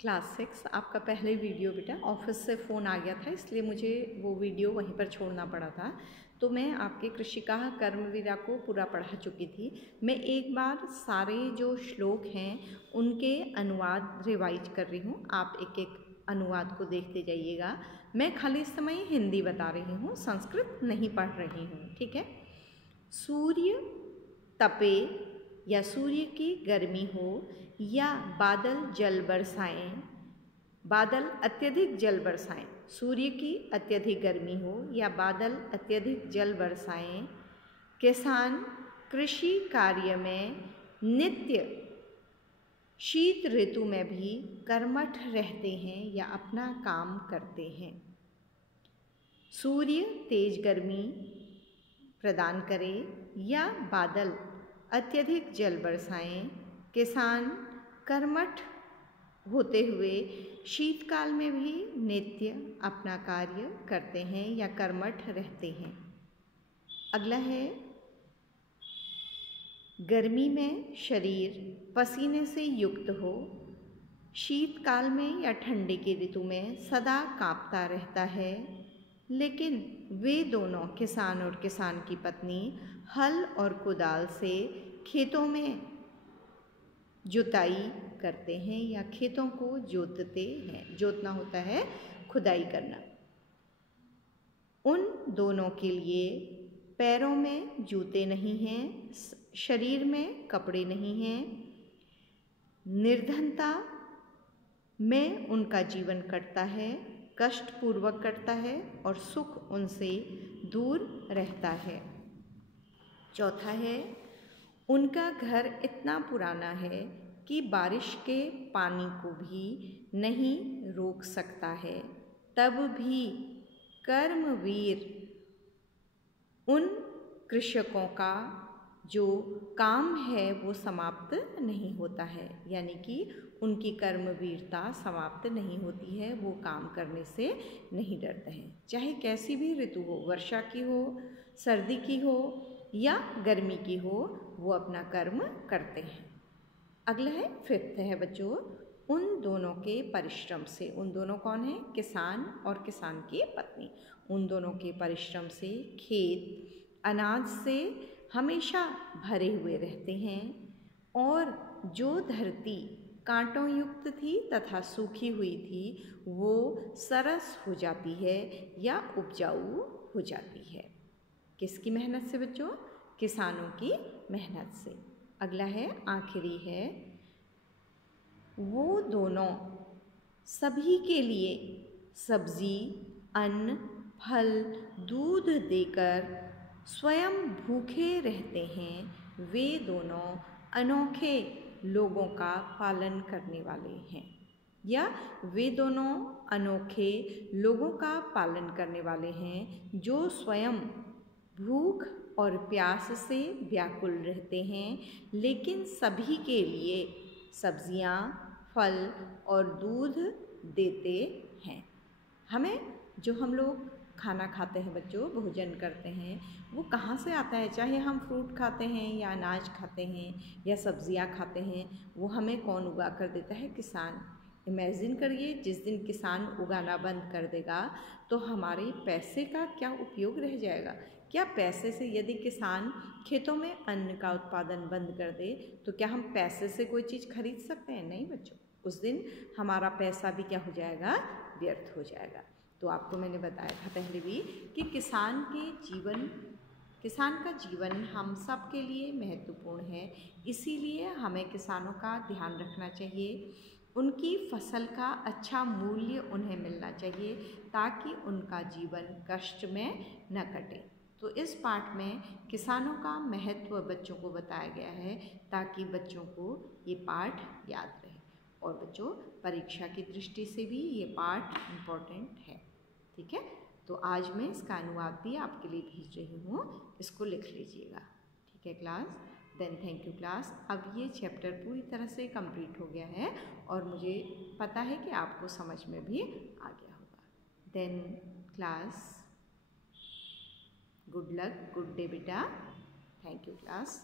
Class 6 आपका पहले video बेटा ऑफिस से फ़ोन आ गया था, इसलिए मुझे वो वीडियो वहीं पर छोड़ना पड़ा था। तो मैं आपके कृषिका कर्मवीरा को पूरा पढ़ा चुकी थी। मैं एक बार सारे जो श्लोक हैं उनके अनुवाद रिवाइज कर रही हूँ। आप एक एक अनुवाद को देखते जाइएगा। मैं खाली इस समय हिंदी बता रही हूँ, संस्कृत नहीं पढ़ रही हूँ, ठीक है। सूर्य तपे या सूर्य की गर्मी हो या बादल जल बरसाएं, बादल अत्यधिक जल बरसाएं, सूर्य की अत्यधिक गर्मी हो या बादल अत्यधिक जल बरसाएं, किसान कृषि कार्य में नित्य शीत ऋतु में भी कर्मठ रहते हैं या अपना काम करते हैं। सूर्य तेज गर्मी प्रदान करे या बादल अत्यधिक जल बरसाएं, किसान कर्मठ होते हुए शीतकाल में भी नित्य अपना कार्य करते हैं या कर्मठ रहते हैं। अगला है, गर्मी में शरीर पसीने से युक्त हो, शीतकाल में या ठंडी की ऋतु में सदा कांपता रहता है, लेकिन वे दोनों किसान और किसान की पत्नी हल और कुदाल से खेतों में जुताई करते हैं या खेतों को जोतते हैं। जोतना होता है खुदाई करना। उन दोनों के लिए पैरों में जूते नहीं हैं, शरीर में कपड़े नहीं हैं, निर्धनता में उनका जीवन कटता है, कष्टपूर्वक कटता है और सुख उनसे दूर रहता है। चौथा है, उनका घर इतना पुराना है कि बारिश के पानी को भी नहीं रोक सकता है, तब भी कर्मवीर उन कृषकों का जो काम है वो समाप्त नहीं होता है, यानी कि उनकी कर्मवीरता समाप्त नहीं होती है, वो काम करने से नहीं डरते हैं। चाहे कैसी भी ऋतु हो, वर्षा की हो, सर्दी की हो या गर्मी की हो, वो अपना कर्म करते हैं। अगला है, फिफ्थ है बच्चों, उन दोनों के परिश्रम से। उन दोनों कौन है? किसान और किसान की पत्नी। उन दोनों के परिश्रम से खेत अनाज से हमेशा भरे हुए रहते हैं और जो धरती कांटों युक्त थी तथा सूखी हुई थी वो सरस हो जाती है या उपजाऊ हो जाती है। किसकी मेहनत से बच्चों? किसानों की मेहनत से। अगला है, आखिरी है, वो दोनों सभी के लिए सब्जी, अन्न, फल, दूध देकर स्वयं भूखे रहते हैं। वे दोनों अनोखे लोगों का पालन करने वाले हैं या वे दोनों अनोखे लोगों का पालन करने वाले हैं जो स्वयं भूख और प्यास से व्याकुल रहते हैं, लेकिन सभी के लिए सब्जियां, फल और दूध देते हैं। हमें जो हम लोग खाना खाते हैं बच्चों, भोजन करते हैं, वो कहाँ से आता है? चाहे हम फ्रूट खाते हैं या अनाज खाते हैं या सब्जियां खाते हैं, वो हमें कौन उगा कर देता है? किसान। इमेजिन करिए, जिस दिन किसान उगाना बंद कर देगा तो हमारे पैसे का क्या उपयोग रह जाएगा? क्या पैसे से, यदि किसान खेतों में अन्न का उत्पादन बंद कर दे तो क्या हम पैसे से कोई चीज़ खरीद सकते हैं? नहीं बच्चों, उस दिन हमारा पैसा भी क्या हो जाएगा? व्यर्थ हो जाएगा। तो आपको मैंने बताया था पहले भी कि किसान का जीवन हम सब के लिए महत्वपूर्ण है, इसीलिए हमें किसानों का ध्यान रखना चाहिए। उनकी फसल का अच्छा मूल्य उन्हें मिलना चाहिए ताकि उनका जीवन कष्ट में न कटे। तो इस पाठ में किसानों का महत्व बच्चों को बताया गया है ताकि बच्चों को ये पाठ याद रहे और बच्चों परीक्षा की दृष्टि से भी ये पाठ इम्पोर्टेंट है। ठीक है, तो आज मैं इसका अनुवाद भी आपके लिए भेज रही हूँ, इसको लिख लीजिएगा। ठीक है class, then thank you class. अब ये चैप्टर पूरी तरह से कंप्लीट हो गया है और मुझे पता है कि आपको समझ में भी आ गया होगा। Then class, good luck, good day बेटा। Thank you class.